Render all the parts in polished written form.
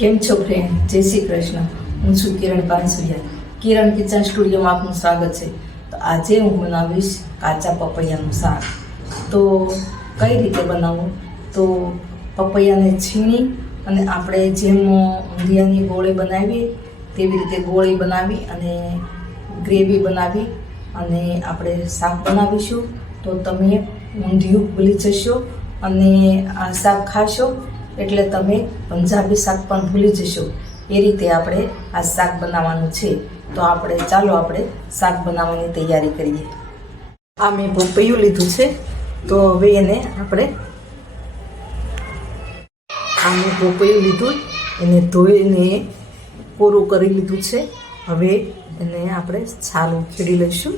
કેમ છો ફ્રેન્ડ? જય શ્રી કૃષ્ણ. હું છું કિરણ પાનસુરિયા. કિરણ કિચન સ્ટુડિયોમાં આપનું સ્વાગત છે. તો આજે હું બનાવીશ કાચા પપૈયાનું શાક. તો કઈ રીતે બનાવવું? તો પપૈયાને છીણી અને આપણે જેમ ઊંધિયાની ગોળી બનાવીએ તેવી રીતે ગોળી બનાવી અને ગ્રેવી બનાવી અને આપણે શાક બનાવીશું. તો તમે ઊંધિયું ભૂલી જશો અને આ શાક ખાશો એટલે તમે પંજાબી શાક પણ ભૂલી જશો. એ રીતે આપણે આ શાક બનાવવાનું છે. તો ચાલો આપણે શાક બનાવવાની તૈયારી કરીએ. આ મેં પપૈયું લીધું છે. તો હવે એને મેં પપૈયું લીધું, એને ધોઈને પૂરું કરી લીધું છે. હવે એને આપણે છાલ ઉખેડી લઈશું.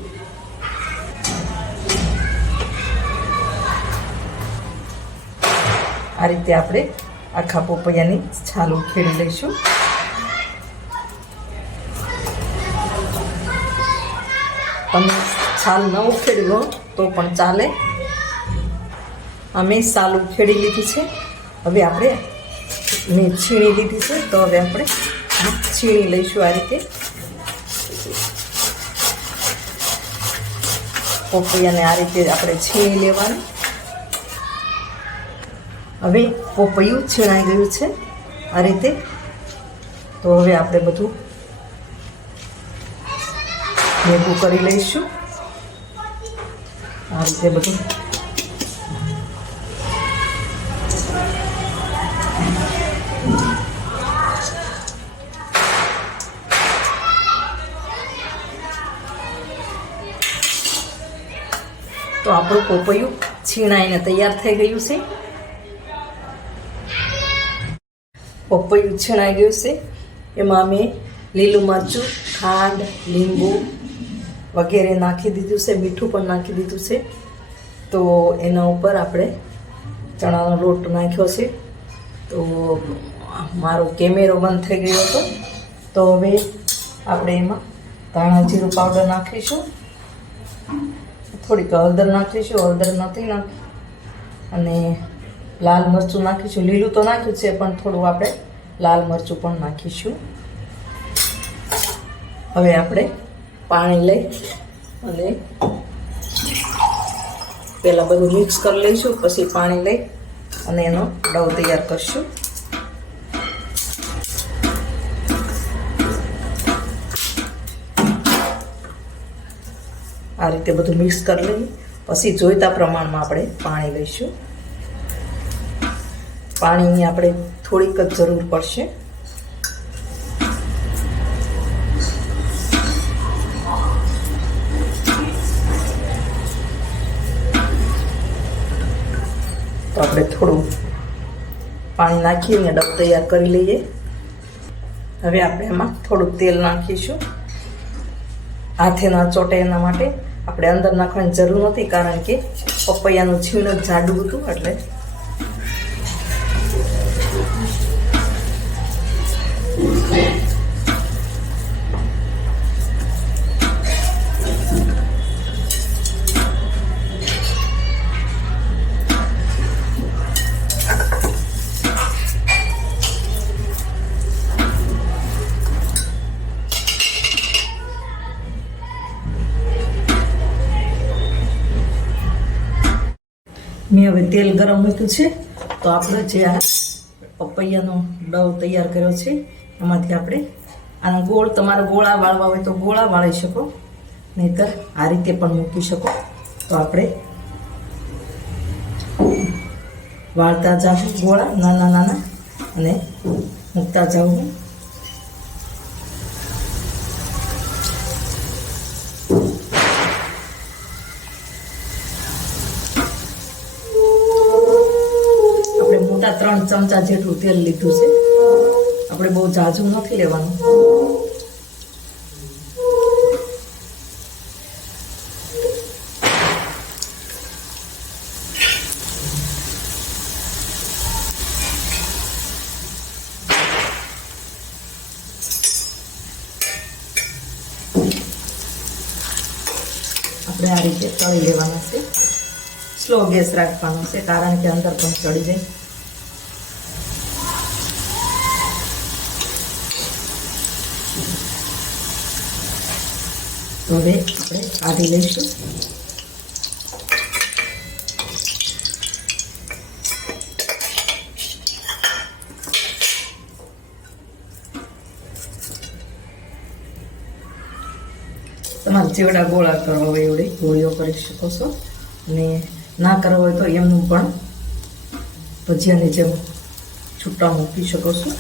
આ રીતે આપણે આખા પપૈયાની છાલ ઉખેડી લઈશું. તમે છાલ ન ઉખેડી લો તો પણ ચાલે. અમે છાલ ઉખેડી લીધી છે. હવે મેં છીણી લીધી છે. તો હવે આપણે છીણી લઈશું. આ રીતે પપૈયાને આ રીતે આપણે છીણી લેવાનું. હવે પપૈયું છીણાઈ ગયું છે આ રીતે. તો હવે આપણે બધું ભેગું કરી લઈશું. આ રીતે બધું તો આપણું પપૈયું છીણાઈને તૈયાર થઈ ગયું છે. પપૈયું છીણાઈ ગયું છે. એમાં મેં લીલું મરચું, ખાંડ, લીંબુ વગેરે નાખી દીધું છે. મીઠું પણ નાખી દીધું છે. તો એના ઉપર આપણે ચણાનો લોટ નાખ્યો છે. તો મારો કેમેરો બંધ થઈ ગયો હતો. તો હવે આપણે એમાં ધાણા જીરું પાવડર નાખીશું. થોડીક હળદર નાખીશું. હળદર નથી નાખી. અને લાલ મરચું નાખીશું. લીલું તો નાખ્યું છે પણ થોડું આપણે લાલ મરચું પણ નાખીશું. હવે આપણે પાણી લઈ અને પહેલાં બધું મિક્સ કરી લઈશું. પછી પાણી લઈ અને એનો ડો તૈયાર કરશું. આ રીતે બધું મિક્સ કરી લઈએ. પછી જોઈતા પ્રમાણમાં આપણે પાણી લઈશું. પાણીની આપણે થોડીક જ જરૂર પડશે. તો આપણે થોડું પાણી નાખીને ડબ તૈયાર કરી લઈએ. હવે આપણે એમાં થોડુંક તેલ નાખીશું. હાથે ના ચોટે એના માટે આપણે અંદર નાખવાની જરૂર નથી, કારણ કે પપૈયાનું છીણ જ જાડું હતું. એટલે મેં હવે તેલ ગરમ મૂક્યું છે. તો આપણે જે આ પપૈયાનો ડો તૈયાર કર્યો છે એમાંથી આપણે આના ગોળ, તમારે ગોળા વાળવા હોય તો ગોળા વાળી શકો, નહીંતર આ રીતે પણ મૂકી શકો. તો આપણે વાળતા જાઉં ગોળા નાના નાના અને મૂકતા જાઉં. મોટા 3 ચમચા જેટલું તેલ લીધું છે. આપણે બહુ ઝાઝું નથી લેવાનું. આપણે આ રીતે તળી લેવાના છે. સ્લો ગેસ રાખવાનો છે, કારણ કે અંદર પણ ચડી જાય. તો હવે આપણે કાઢી લઈશું. તમારે જેવડા ગોળા કરવા હોય એવડી ગોળીઓ કરી શકો છો, અને ના કરવા હોય તો એમનું પણ ભજીયાની જેમ છૂટા મૂકી શકો છો.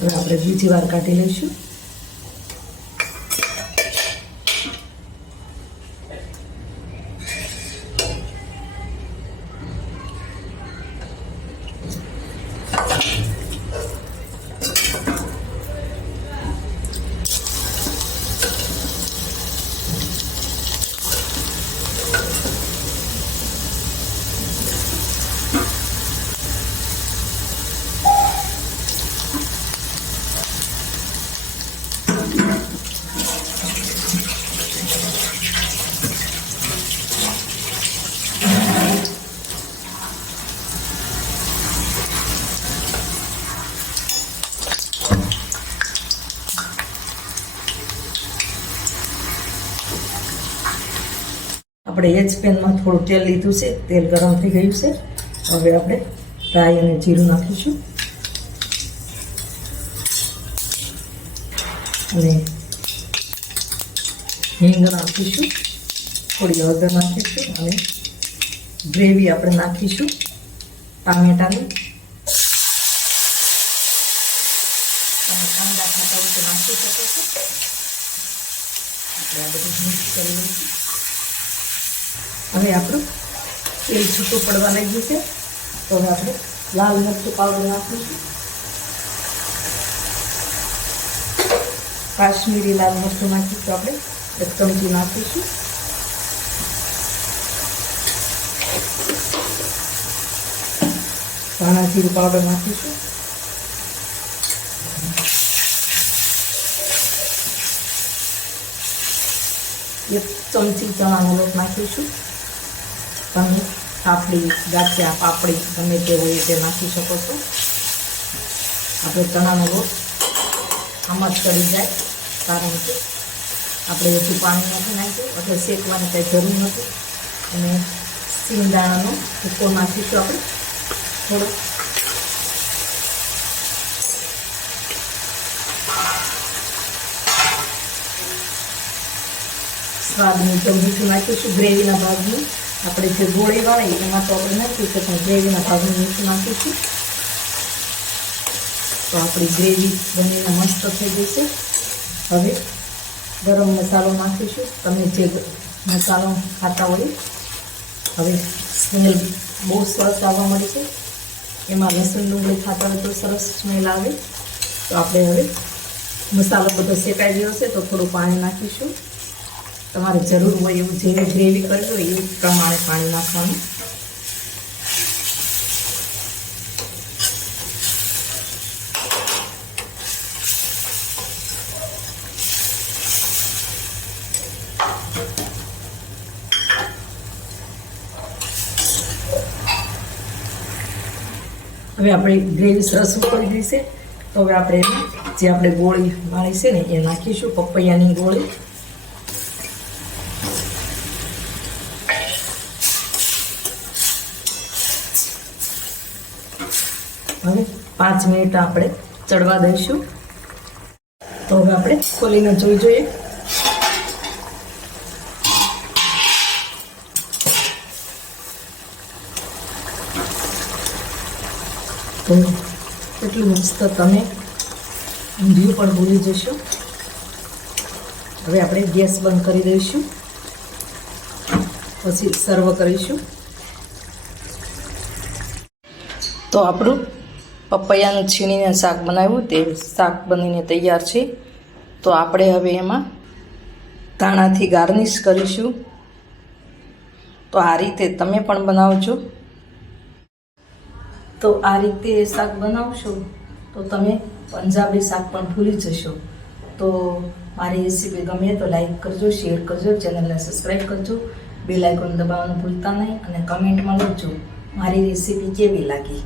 હવે આપણે બીજી વાર કાઢી લઈશું. આપણે એ જ પેનમાં થોડું તેલ લીધું છે, તેલ ગરમ થઈ ગયું છે. હવે આપણે રાઈ અને જીરું નાખીશું અને હિંગ નાખીશું, થોડી હળદર નાખીશું અને ગ્રેવી આપણે નાખીશું ટામેટાની. તમે કાંદા ખાતા હોય તો નાખી શકો છો. આપણે આ બધું મિક્સ કરી લઈશું. હવે આપણું તેલ છૂટું પડવા લાગ્યું છે, તો હવે આપણે લાલ મરચું પાવડર નાખીશું. કાશ્મીરી લાલ મરચું નાખીશું, આપણે 1 ચમચી નાખીશું. ધાણા જીરું પાવડર નાખીશું. એક ચમચી ચણાનો લોટ નાખીશું. તમે પાપડી, ગાંઠિયા, પાપડી ગમે તે હોય તે નાખી શકો છો. આપણે ચણાનો લોટ આમાં જ ચડી જાય, કારણ કે આપણે હજુ પાણી નથી નાખ્યું એટલે શેકવાની કંઈ જરૂર નથી. અને સિંગદાણાનો ભૂકો નાખીશું આપણે થોડો. સ્વાદ મુજબ મીઠું નાખીશું. ગ્રેવીના ભાગનું આપણે જે ગોળી વાળી એમાં તો આપણે નાખીશું, પણ ગ્રેવીના ભાગનું મીઠું નાખીશું. તો આપણી ગ્રેવી બનીને મસ્ત થઈ ગઈ છે. હવે ગરમ મસાલો નાખીશું. તમે જે મસાલો ખાતા હોય, હવે સ્મેલ બહુ સરસ આવવા મળી છે. એમાં લસણ ડુંગળી ખાતા હોય તો સરસ સ્મેલ આવે. તો આપણે હવે મસાલો બધો શેકાઈ ગયો છે, તો થોડું પાણી નાખીશું. તમારે જરૂર હોય એવું જેવી ગ્રેવી કરવી હોય એ પ્રમાણે પાણી નાખવાનું. હવે આપણી ગ્રેવી સરસ ઉકળી ગઈ છે, તો હવે આપણે એમાં જે આપણે ગોળી વાળી છે ને એ નાખીશું, પપૈયાની ગોળી. હવે 5 મિનિટ આપણે ચડવા દઈશું. તો હવે આપણે ખોલીને જોઈએ. તો એટલું મસ્ત તમે ઊંધિયું પણ ભૂલી જશો. હવે આપણે ગેસ બંધ કરી દઈશું, પછી સર્વ કરીશું. તો આપણું પપૈયાનું છીણીને શાક બનાવ્યું તે શાક બનીને તૈયાર છે. તો આપણે હવે એમાં ધાણાથી ગાર્નિશ કરીશું. તો આ રીતે તમે પણ બનાવજો. તો આ રીતે શાક બનાવશો તો તમે પંજાબી શાક પણ ભૂલી જશો. તો મારી રેસીપી ગમે તો લાઈક કરજો, શેર કરજો, ચેનલને સબસ્ક્રાઈબ કરજો, બેલ આઇકોન દબાવવાનું ભૂલતા નહીં અને કમેન્ટમાં લખજો મારી રેસીપી કેવી લાગી.